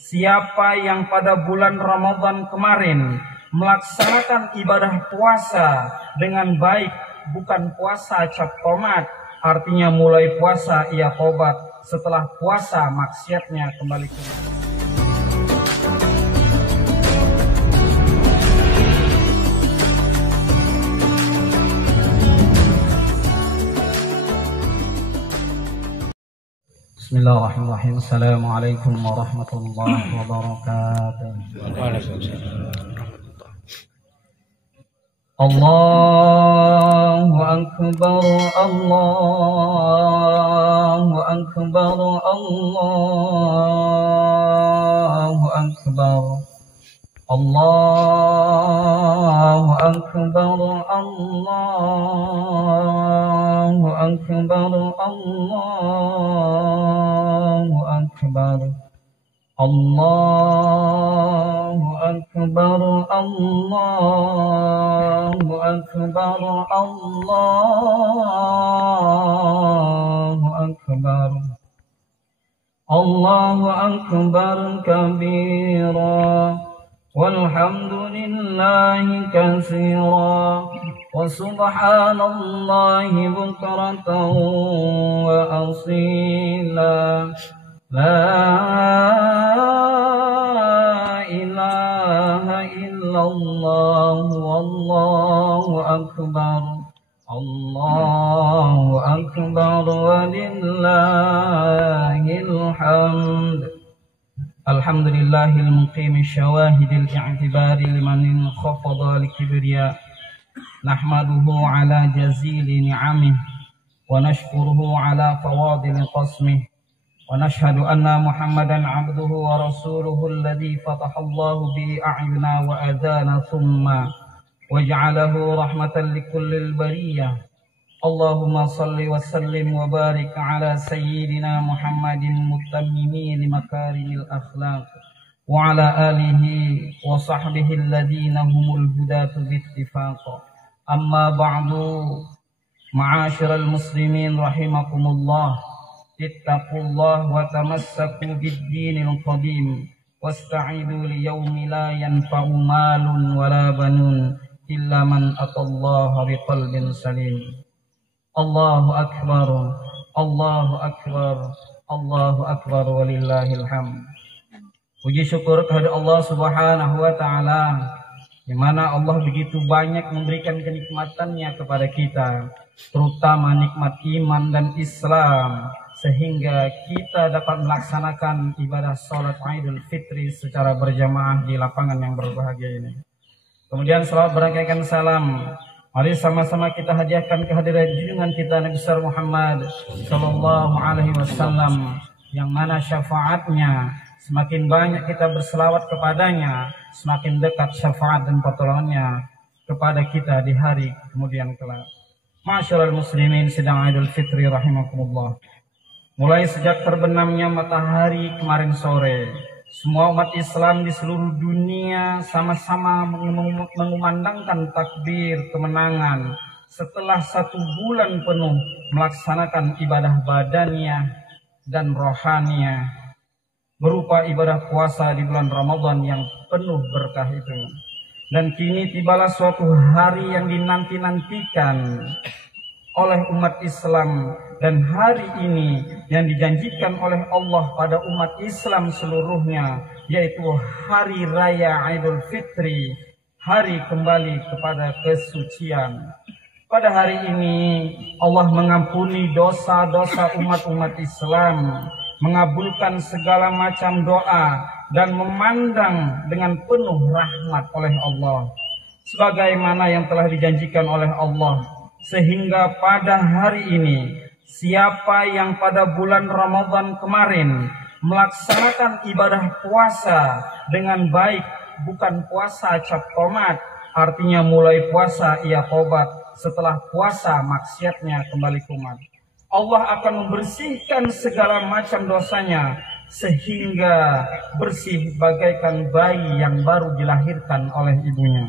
Siapa yang pada bulan Ramadan kemarin melaksanakan ibadah puasa dengan baik, bukan puasa cap tomat, artinya mulai puasa ia tobat, setelah puasa maksiatnya kembali ke Bismillahirrahmanirrahim. Assalamualaikum warahmatullahi wabarakatuh. Allahu akbar, Allahu akbar, Allahu akbar, Allahu akbar, Allahu akbar, Allahu akbar, Allahu akbar, Allahu akbar, Allahu akbar, Allahu akbar kabira, walhamdulillahi katsira, wa subhanallahi bukratan wa asila. La ilaha illallah wallahu akbar, Allahu akbar walillahil hamd. Alhamdulillahil muqimi syawahidil i'tibari liman khafada likibriya. Nahmaduhu ala jazili ni'amih wa nashkuruhu ala fawadil qasmih. ونشهد أن محمدا عبده ورسوله الذي فتح الله به أعيننا وآذانا ثم وجعله رحمة لكل البرية. اللهم صل وسلم وبارك على سيدنا محمد المتمم لمكارم الأخلاق وعلى آله وصحبه الذين هم الهداة باتفاق. أما بعد، معاشر المسلمين رحمكم الله، ittaqullah wa tamassaku bid-dinil qadim wasta'idhu liyawmi la yanfa'u malun wala banun illa man atallaha biqalbin salim. Allahu akbar, Allahu akbar, Allahu akbar walillahil hamd. Puji syukur kepada Allah Subhanahu wa taala, di mana Allah begitu banyak memberikan kenikmatannya kepada kita, terutama nikmat iman dan Islam, sehingga kita dapat melaksanakan ibadah sholat Idul Fitri secara berjamaah di lapangan yang berbahagia ini. Kemudian selawat berangkaikan salam, mari sama-sama kita hadiahkan kehadiran junjungan kita Nabi besar Muhammad Sallallahu Alaihi Wasallam, yang mana syafaatnya semakin banyak kita berselawat kepadanya, semakin dekat syafaat dan pertolongannya kepada kita di hari kemudian kelak. Masyarul muslimin sidang Idul Fitri rahimakumullah. Mulai sejak terbenamnya matahari kemarin sore, semua umat Islam di seluruh dunia sama-sama mengumandangkan takbir kemenangan setelah 1 bulan penuh melaksanakan ibadah badannya dan rohaninya berupa ibadah puasa di bulan Ramadan yang penuh berkah itu. Dan kini tibalah suatu hari yang dinanti-nantikan oleh umat Islam, dan hari ini yang dijanjikan oleh Allah pada umat Islam seluruhnya, yaitu hari raya Idul Fitri, hari kembali kepada kesucian. Pada hari ini Allah mengampuni dosa-dosa umat-umat Islam, mengabulkan segala macam doa, dan memandang dengan penuh rahmat oleh Allah, sebagaimana yang telah dijanjikan oleh Allah. Sehingga pada hari ini, siapa yang pada bulan Ramadan kemarin melaksanakan ibadah puasa dengan baik, bukan puasa cap tomat, artinya mulai puasa ia tobat, setelah puasa maksiatnya kembali kumat, Allah akan membersihkan segala macam dosanya sehingga bersih bagaikan bayi yang baru dilahirkan oleh ibunya.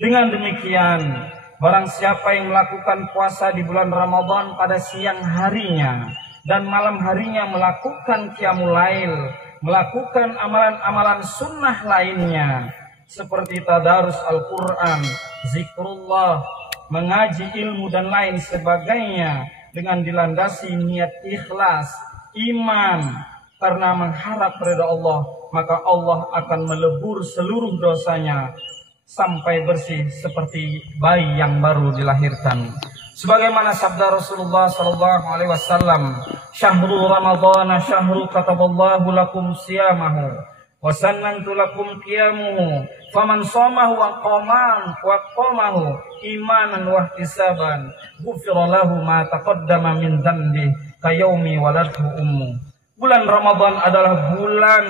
Dengan demikian, barang siapa yang melakukan puasa di bulan Ramadan pada siang harinya dan malam harinya melakukan qiyamul lail, melakukan amalan-amalan sunnah lainnya seperti tadarus Al-Quran, zikrullah, mengaji ilmu dan lain sebagainya dengan dilandasi niat ikhlas, iman karena mengharap ridha Allah, maka Allah akan melebur seluruh dosanya sampai bersih seperti bayi yang baru dilahirkan. Sebagaimana sabda Rasulullah sallallahu alaihi wasallam, "Syahrul Ramadhan syahrul kataballahu lakum siyamahu wa sannantu lakum qiyamuhu faman shamahu wa qamahu imanan wa ihtisaban ghufira lahu ma taqaddama min dhanbi kayaumi waladhu ummu." Bulan Ramadan adalah bulan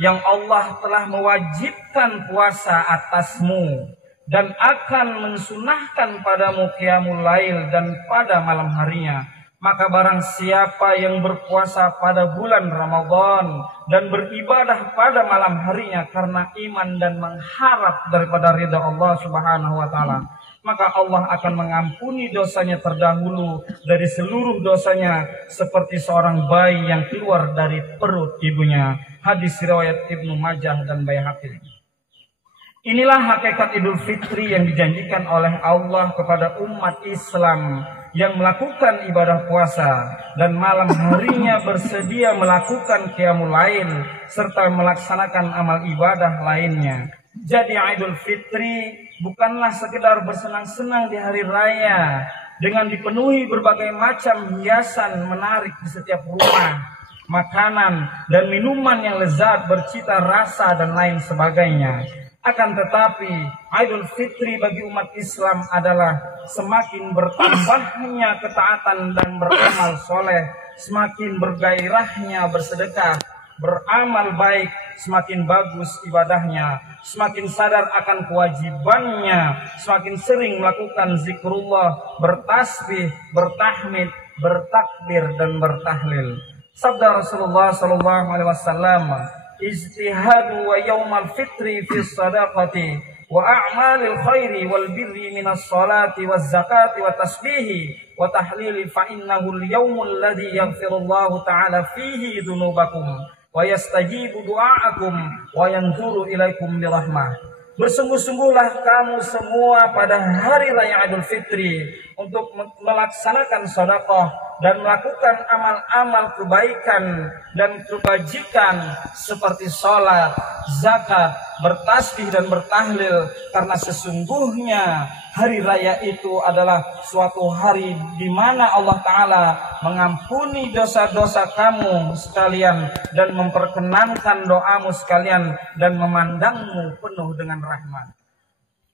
yang Allah telah mewajibkan puasa atasmu dan akan mensunahkan padamu qiyamul lail dan pada malam harinya. Maka barang siapa yang berpuasa pada bulan Ramadan dan beribadah pada malam harinya karena iman dan mengharap daripada ridha Allah Subhanahu wa taala, maka Allah akan mengampuni dosanya terdahulu dari seluruh dosanya seperti seorang bayi yang keluar dari perut ibunya. Hadis riwayat Ibnu Majah dan Baihaqi. Inilah hakikat Idul Fitri yang dijanjikan oleh Allah kepada umat Islam yang melakukan ibadah puasa dan malam harinya bersedia melakukan qiyamul lail serta melaksanakan amal ibadah lainnya. Jadi Idul Fitri bukanlah sekedar bersenang-senang di hari raya dengan dipenuhi berbagai macam hiasan menarik di setiap rumah, makanan dan minuman yang lezat bercita rasa dan lain sebagainya. Akan tetapi Idul Fitri bagi umat Islam adalah semakin bertambahnya ketaatan dan beramal soleh, semakin bergairahnya bersedekah, beramal baik, semakin bagus ibadahnya, semakin sadar akan kewajibannya, semakin sering melakukan zikrullah, bertasbih, bertahmid, bertakbir dan bertahlil. Sabda Rasulullah sallallahu alaihi wasallam, "Ijtihadu wa yaumal fitri fi sadaqati wa a'malil khairi wal birri minas salati waz zakati wa tasbihi wa tahlili fa innahu al-yaumul ladzi yaghfirullahu ta'ala fihi dzunubakum wa yastajibu du'aakum wa yanzuru ilaikum birahmah." Bersungguh-sungguhlah kamu semua pada hari raya Idul Fitri untuk melaksanakan sedekah dan melakukan amal-amal kebaikan dan kebajikan seperti sholat, zakat, bertasbih dan bertahlil, karena sesungguhnya hari raya itu adalah suatu hari di mana Allah Ta'ala mengampuni dosa-dosa kamu sekalian dan memperkenankan doamu sekalian dan memandangmu penuh dengan rahmat.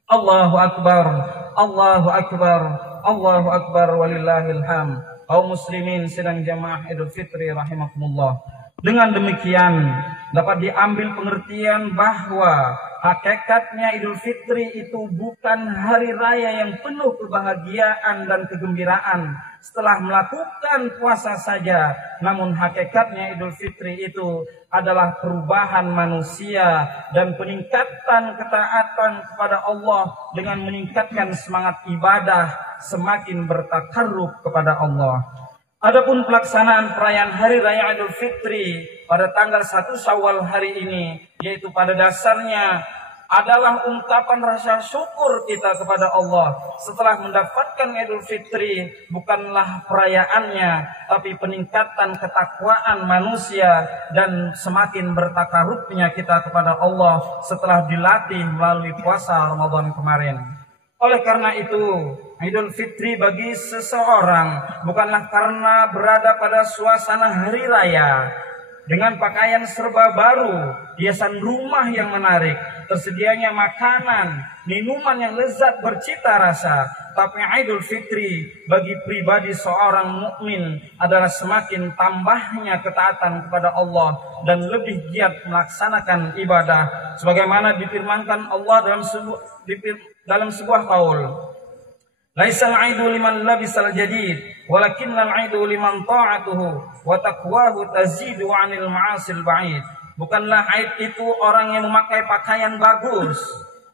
Allahu Akbar, Allahu Akbar, Allahu Akbar walillahil hamd. Kaum muslimin sedang jamaah Idul Fitri rahimakumullah. Dengan demikian dapat diambil pengertian bahwa hakikatnya Idul Fitri itu bukan hari raya yang penuh kebahagiaan dan kegembiraan setelah melakukan puasa saja, namun hakikatnya Idul Fitri itu adalah perubahan manusia dan peningkatan ketaatan kepada Allah dengan meningkatkan semangat ibadah, semakin bertakarrub kepada Allah. Adapun pelaksanaan perayaan Hari Raya Idul Fitri pada tanggal 1 Syawal hari ini, yaitu pada dasarnya adalah ungkapan rasa syukur kita kepada Allah setelah mendapatkan Idul Fitri, bukanlah perayaannya, tapi peningkatan ketakwaan manusia dan semakin bertakarubnya kita kepada Allah setelah dilatih melalui puasa Ramadan kemarin. Oleh karena itu, Idul Fitri bagi seseorang bukanlah karena berada pada suasana hari raya dengan pakaian serba baru, hiasan rumah yang menarik, tersedianya makanan, minuman yang lezat bercita rasa, tapi Idul Fitri bagi pribadi seorang mukmin adalah semakin tambahnya ketaatan kepada Allah dan lebih giat melaksanakan ibadah sebagaimana difirmankan Allah dalam sebuah qaul, "Laisal 'aidu liman labisal jadid, walakinnal 'aidu liman ta'atuhu wa taqwahu tazidu 'anil ma'asil ba'id." Bukanlah aid itu orang yang memakai pakaian bagus,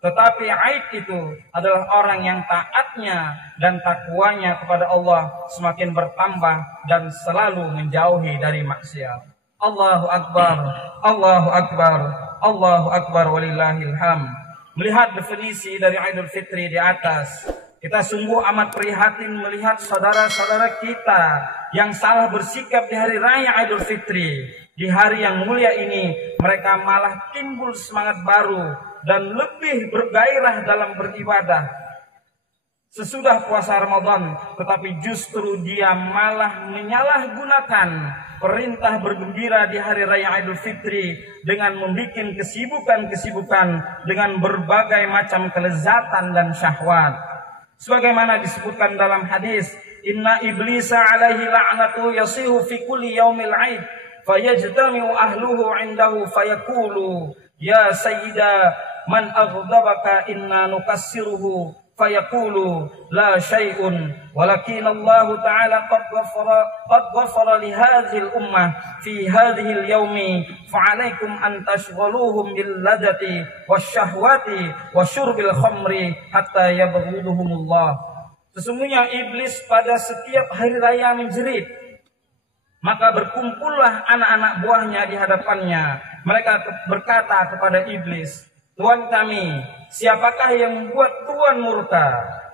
tetapi aid itu adalah orang yang taatnya dan takwanya kepada Allah semakin bertambah dan selalu menjauhi dari maksiat. Allahu Akbar, Allahu Akbar, Allahu Akbar walillahil hamd. Melihat definisi dari Idul Fitri di atas, kita sungguh amat prihatin melihat saudara-saudara kita yang salah bersikap di hari raya Idul Fitri. Di hari yang mulia ini, mereka malah timbul semangat baru dan lebih bergairah dalam beribadah sesudah puasa Ramadan, tetapi justru dia malah menyalahgunakan perintah bergembira di hari raya Idul Fitri dengan membuat kesibukan-kesibukan dengan berbagai macam kelezatan dan syahwat. Sebagaimana disebutkan dalam hadis, inna iblisa alaihi la'natu yasihu fi kulli yaumil 'aid fayajtami'u ahluhu 'indahu fayaqulu ya sayyida man aghdabaka inna nukassiruhu fayaqulu la syai'un walakin Allah ta'ala qad ghafara li hadhihi al-ummah fi hadhihi al-yawmi fa'alaikum an tashghaluhum bil ladati wasyahwati wasyurbil khamri hatta yabghuduhumullah. Sesungguhnya iblis pada setiap hari raya menjerit, maka berkumpullah anak-anak buahnya di hadapannya. Mereka berkata kepada iblis, Tuhan kami, siapakah yang membuat Tuhan murka?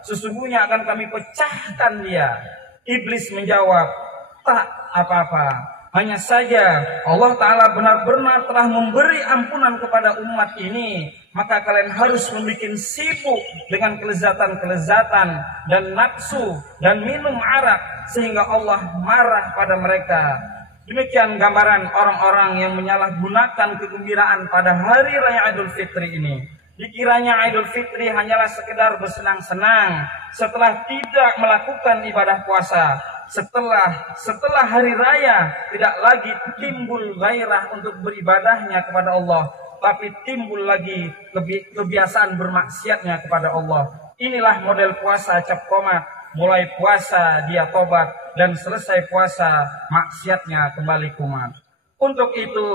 Sesungguhnya akan kami pecahkan dia. Iblis menjawab, tak apa-apa. Hanya saja Allah Ta'ala benar-benar telah memberi ampunan kepada umat ini. Maka kalian harus membuat sibuk dengan kelezatan-kelezatan dan nafsu dan minum arak sehingga Allah marah pada mereka. Demikian gambaran orang-orang yang menyalahgunakan kegembiraan pada hari raya Idul Fitri ini. Dikiranya Idul Fitri hanyalah sekedar bersenang-senang setelah tidak melakukan ibadah puasa. Setelah hari raya tidak lagi timbul gairah untuk beribadahnya kepada Allah, tapi timbul lagi kebiasaan bermaksiatnya kepada Allah. Inilah model puasa cap komat. Mulai puasa dia tobat dan selesai puasa maksiatnya kembali kumat. Untuk itu,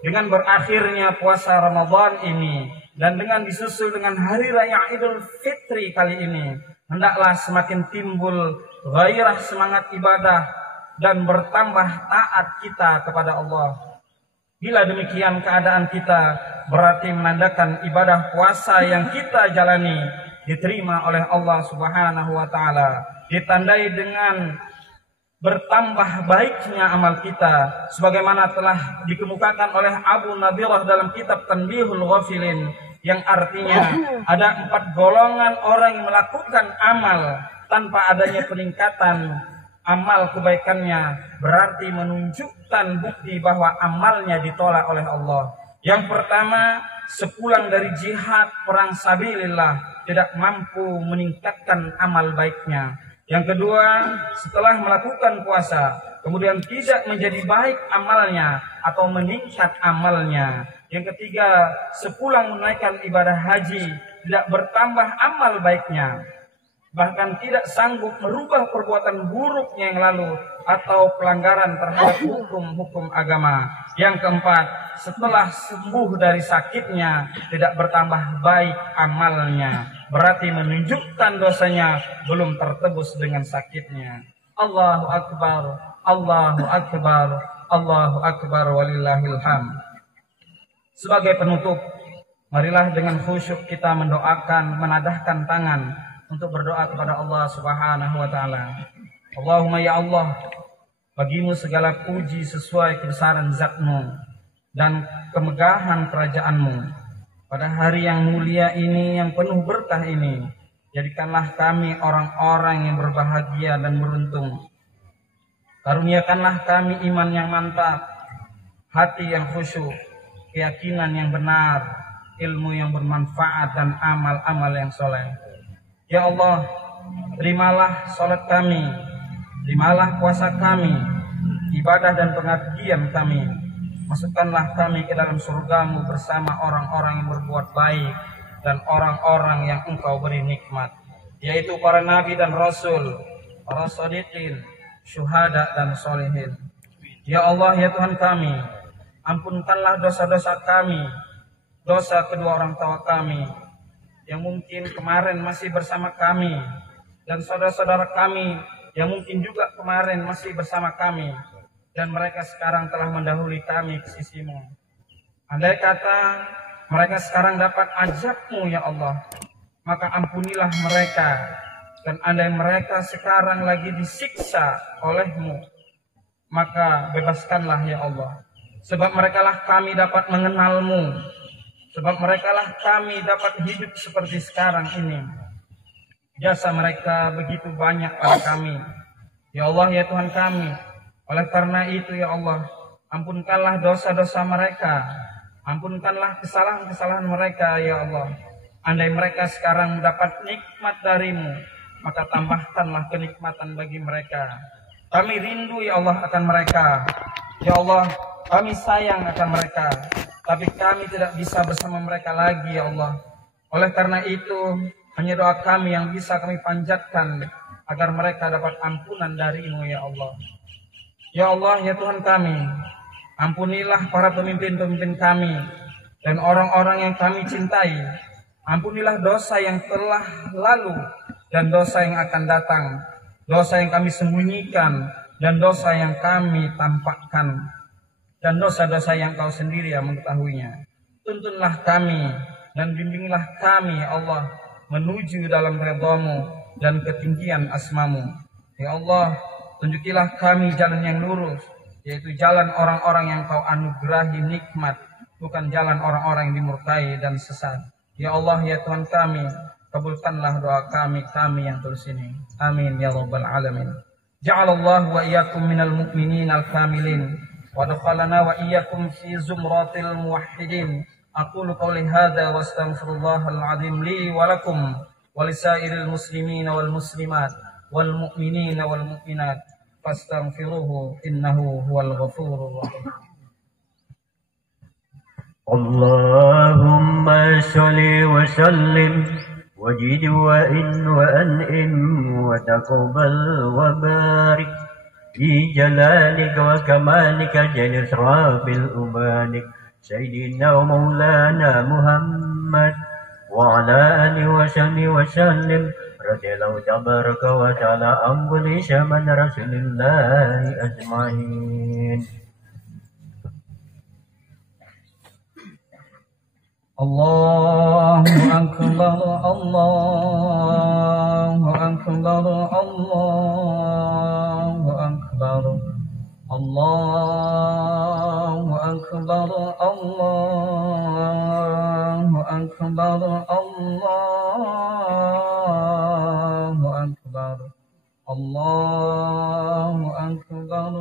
dengan berakhirnya puasa Ramadan ini dan dengan disusul dengan hari raya Idul Fitri kali ini, hendaklah semakin timbul gairah semangat ibadah dan bertambah taat kita kepada Allah. Bila demikian keadaan kita berarti menandakan ibadah puasa yang kita jalani diterima oleh Allah Subhanahu wa Ta'ala, ditandai dengan bertambah baiknya amal kita, sebagaimana telah dikemukakan oleh Abu Nadirah dalam kitab Tanbihul Ghafilin, yang artinya ada 4 golongan orang yang melakukan amal tanpa adanya peningkatan amal kebaikannya, berarti menunjukkan bukti bahwa amalnya ditolak oleh Allah. Yang pertama, sepulang dari jihad perang sabilillah tidak mampu meningkatkan amal baiknya. Yang kedua, setelah melakukan puasa kemudian tidak menjadi baik amalnya atau meningkat amalnya. Yang ketiga, sepulang menunaikan ibadah haji tidak bertambah amal baiknya, bahkan tidak sanggup merubah perbuatan buruknya yang lalu atau pelanggaran terhadap hukum-hukum agama. Yang keempat, setelah sembuh dari sakitnya tidak bertambah baik amalnya, berarti menunjukkan dosanya belum tertebus dengan sakitnya. Allahu Akbar, Allahu Akbar, Allahu Akbar walillahil hamd. Sebagai penutup, marilah dengan khusyuk kita mendoakan, menadahkan tangan untuk berdoa kepada Allah Subhanahu wa Ta'ala. Allahumma ya Allah, bagimu segala puji sesuai kebesaran zat-Mu dan kemegahan kerajaan-Mu. Pada hari yang mulia ini, yang penuh berkah ini, jadikanlah kami orang-orang yang berbahagia dan beruntung. Karuniakanlah kami iman yang mantap, hati yang khusyuk, keyakinan yang benar, ilmu yang bermanfaat, dan amal-amal yang soleh. Ya Allah, terimalah salat kami, terimalah puasa kami, ibadah dan pengabdian kami. Masukkanlah kami ke dalam surga-Mu bersama orang-orang yang berbuat baik dan orang-orang yang Engkau beri nikmat, yaitu para nabi dan rasul, para shodiqin, syuhada dan solihin. Ya Allah, ya Tuhan kami, ampunkanlah dosa-dosa kami, dosa kedua orang tua kami yang mungkin kemarin masih bersama kami, dan saudara-saudara kami yang mungkin juga kemarin masih bersama kami. dan mereka sekarang telah mendahului kami ke sisimu. Andai kata mereka sekarang dapat azab-Mu ya Allah, maka ampunilah mereka. Dan andai mereka sekarang lagi disiksa oleh-Mu, maka bebaskanlah ya Allah. Sebab merekalah kami dapat mengenal-Mu. Sebab merekalah kami dapat hidup seperti sekarang ini. Jasa mereka begitu banyak pada kami. Ya Allah ya Tuhan kami. Oleh karena itu ya Allah, ampunkanlah dosa-dosa mereka. Ampunkanlah kesalahan-kesalahan mereka ya Allah. Andai mereka sekarang mendapat nikmat dari-Mu, maka tambahkanlah kenikmatan bagi mereka. Kami rindu ya Allah akan mereka. Ya Allah, kami sayang akan mereka. Tapi kami tidak bisa bersama mereka lagi ya Allah. Oleh karena itu, hanya doa kami yang bisa kami panjatkan agar mereka dapat ampunan dari-Mu ya Allah. Ya Allah ya Tuhan kami, ampunilah para pemimpin-pemimpin kami dan orang-orang yang kami cintai. Ampunilah dosa yang telah lalu dan dosa yang akan datang, dosa yang kami sembunyikan dan dosa yang kami tampakkan, dan dosa-dosa yang Kau sendiri yang mengetahuinya. Tuntunlah kami dan bimbinglah kami ya Allah menuju dalam ridha-Mu dan ketinggian asma-Mu. Ya Allah, tunjukilah kami jalan yang lurus, yaitu jalan orang-orang yang Kau anugerahi nikmat, bukan jalan orang-orang yang dimurkai dan sesat. Ya Allah ya Tuhan kami, kabulkanlah doa kami yang tulus ini. Amin ya rabbal alamin. Ja'alallahu wa iyyakum minal mu'minin al-kamilin wa dakhalana wa iyyakum fi zumratil muwahhidin. Aqulu qawli hadza wa astaghfirullahal azim li wa lakum wa lisairil muslimin wal muslimat wal mu'minin wal mu'minat fastaghfiruhu innahu huwal ghafurur rahim. اللهم صل وسلم وجد وإن وأنئم وتقبل وبارك في جلالك وكمالك جل إسراف الأمانك سيدنا ومولانا محمد وعلى آله وصحبه وسلم رضي الله تبارك وتعالى عن كل شمن رسول الله أجمعين. Allahu akbar, Allahu akbar, Allahu akbar, Allahu akbar, Allahu akbar, Allahu akbar, Allahu akbar,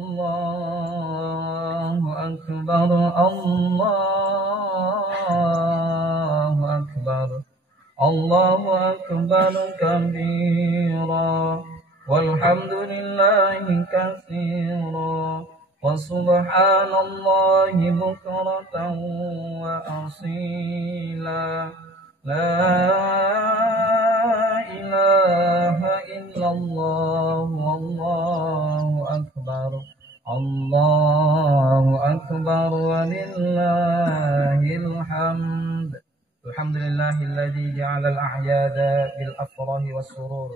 Allahu akbar, Allahu akbar, Allahu akbar kabira, walhamdulillahi katsira, wa subhanallahi bukratan wa asila. La ilaha illallah wallahu akbar, Allahu akbar walillahil hamd. Alhamdulillahilladzi ja'ala al-a'yada bil afrahi was surur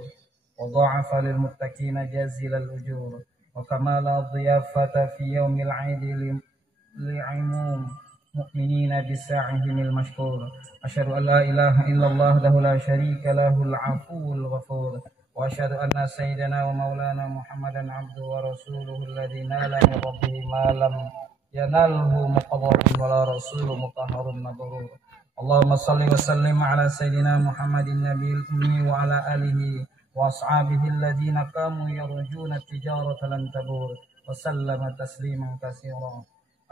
wa dha'afa lil muttaqina jazilal ujur wa kamala dhiyafata fi yaumil 'aidi li'imum mu'minina bisa'ihimil mashkur. Asyhadu an la ilaha illallah wahdahu la syarika lahul 'afuwul ghafur. Wa asyhadu anna sayyidana wa maulana Muhammadan 'abduhu wa rasuluhu alladzi nala min rabbih ma lam yanalhu muqarrabun wa la rasuluhu mutahharun mabrur. Allahumma salli wa sallim ala sayyidina Muhammadin nabiyil ummi wa ala alihi wa ashabihi alladhina qamu yarjuna tijaratan lan tabur wa sallama tasliman katsiran.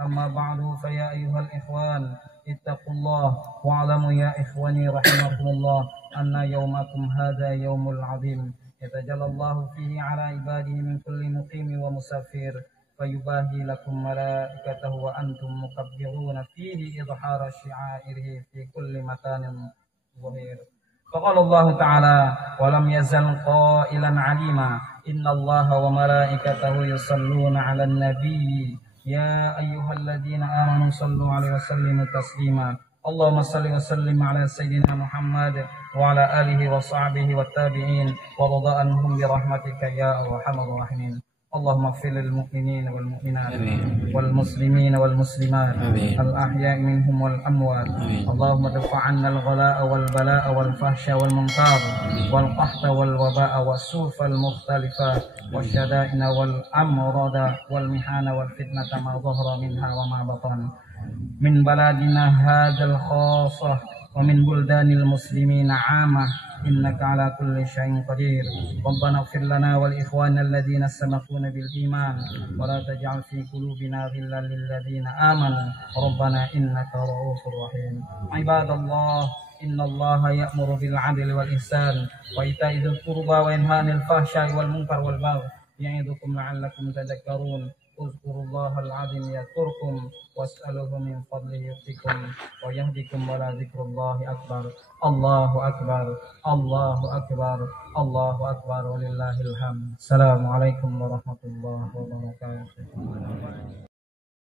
أما بعد فيا أيها الإخوان اتقوا الله واعلموا يا إخواني رحمكم الله أن يومكم هذا يوم العظيم يتجلى الله فيه على عباده من كل مقيم ومسافر فيباهي لكم ملائكته وأنتم مكبرون فيه إظهار شعائره في كل مكان ظهير. فقال الله تعالى ولم يزل قائلا عليما إن الله وملائكته يصلون على النبي يا أيها الذين آمنوا صلوا عليه وسلموا تسليما. اللهم صل وسلم على سيدنا محمد وعلى آله وصحبه والتابعين ورضا عنهم برحمتك يا أرحم الراحمين. اللهم اغفر للمؤمنين والمؤمنات والمسلمين والمسلمات الأحياء منهم والأموات. اللهم ادفع عنا الغلاء والبلاء والفحش والمنكر والقحط والوباء والسوف المختلفة والشدائد والأمراض والمحن والفتنة ما ظهر منها وما بطن من بلدنا هذا الخاصة ومن بلدان المسلمين عامة إنك على كل شيء قدير. ربنا اغفر لنا ولإخواننا الذين سبقونا بالإيمان ولا تجعل في قلوبنا غلا للذين آمنوا ربنا إنك رؤوف رحيم. عباد الله إن الله يأمر بالعدل والإحسان وإيتاء ذي القربى وينهى عن الفحشاء والمنكر والبغي يعظكم لعلكم تذكرون. اذكروا الله العظيم يذكركم واسألوه من فضله يؤتكم ويهدكم ولذكر الله أكبر. الله أكبر الله أكبر الله أكبر ولله الحمد. السلام عليكم ورحمة الله وبركاته.